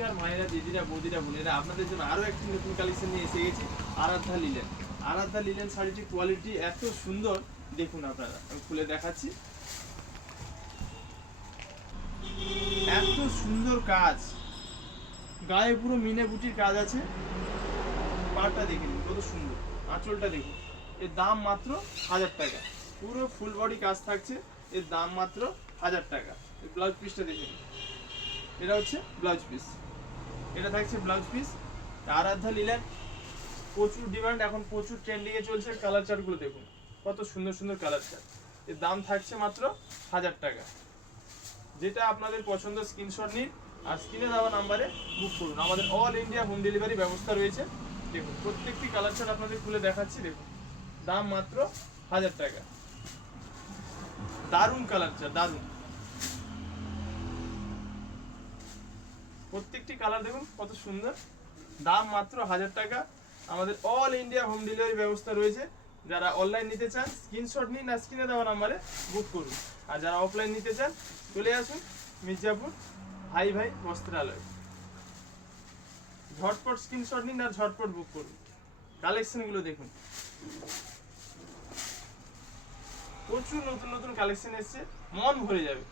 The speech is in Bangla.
নমস্কার মায়েরা, দিদিরা, বৌদিরা, বোনেরা, আপনাদের জন্য আরও একটি নতুন কালেকশন নিয়ে এসে গেছি। আরাধ্যা লিলেন। আরাধ্যা লিলেন শাড়িটির কোয়ালিটি এত সুন্দর, দেখুন আপনারা, আমি খুলে দেখাচ্ছি। এত সুন্দর কাজ, গায়ে পুরো মিনে বুটির কাজ আছে। পাড়টা দেখে নিন কত সুন্দর, আঁচলটা দেখুন। এর দাম মাত্র 1000 টাকা। পুরো ফুল বডি কাজ থাকছে, এর দাম মাত্র 1000 টাকা। এই ব্লাউজ পিসটা দেখে নিন, এটা হচ্ছে ব্লাউজ পিস, এটা থাকছে ব্লাউজ পিস। আরাধ্যা লিলেন প্রচুর ডিমান্ড, এখন প্রচুর ট্রেন্ডিংয়ে চলছে। কালার চার্টগুলো দেখুন, কত সুন্দর সুন্দর কালার চার্ট। এর দাম থাকছে মাত্র 1000 টাকা। যেটা আপনাদের পছন্দ স্ক্রিনশট নিন আর স্ক্রিনে দেওয়া নাম্বারে বুক করুন। আমাদের অল ইন্ডিয়া হোম ডেলিভারি ব্যবস্থা রয়েছে। দেখুন প্রত্যেকটি কালার চার্ট আপনাদের খুলে দেখাচ্ছি, দেখুন দাম মাত্র 1000 টাকা। দারুণ কালার চার্ট, দারুণ। প্রত্যেকটি কালার দেখুন কত সুন্দর, দাম মাত্র 1000 টাকা। আমাদের অল ইন্ডিয়া হোম ডেলিভারি ব্যবস্থা রয়েছে। যারা অনলাইন নিতে চান স্ক্রিনশট নিন আর স্ক্রিনে দেওয়া নাম্বারে বুক করুন। আর যারা অফলাইন নিতে চান চলে আসুন মির্জাপুর ভাই ভাই বস্ত্রালয়। ঝটপট স্ক্রিনশট নিন আর ঝটপট বুক করুন। কালেকশনগুলো দেখুন, প্রচুর নতুন নতুন কালেকশন এসছে, মন ভরে যাবে।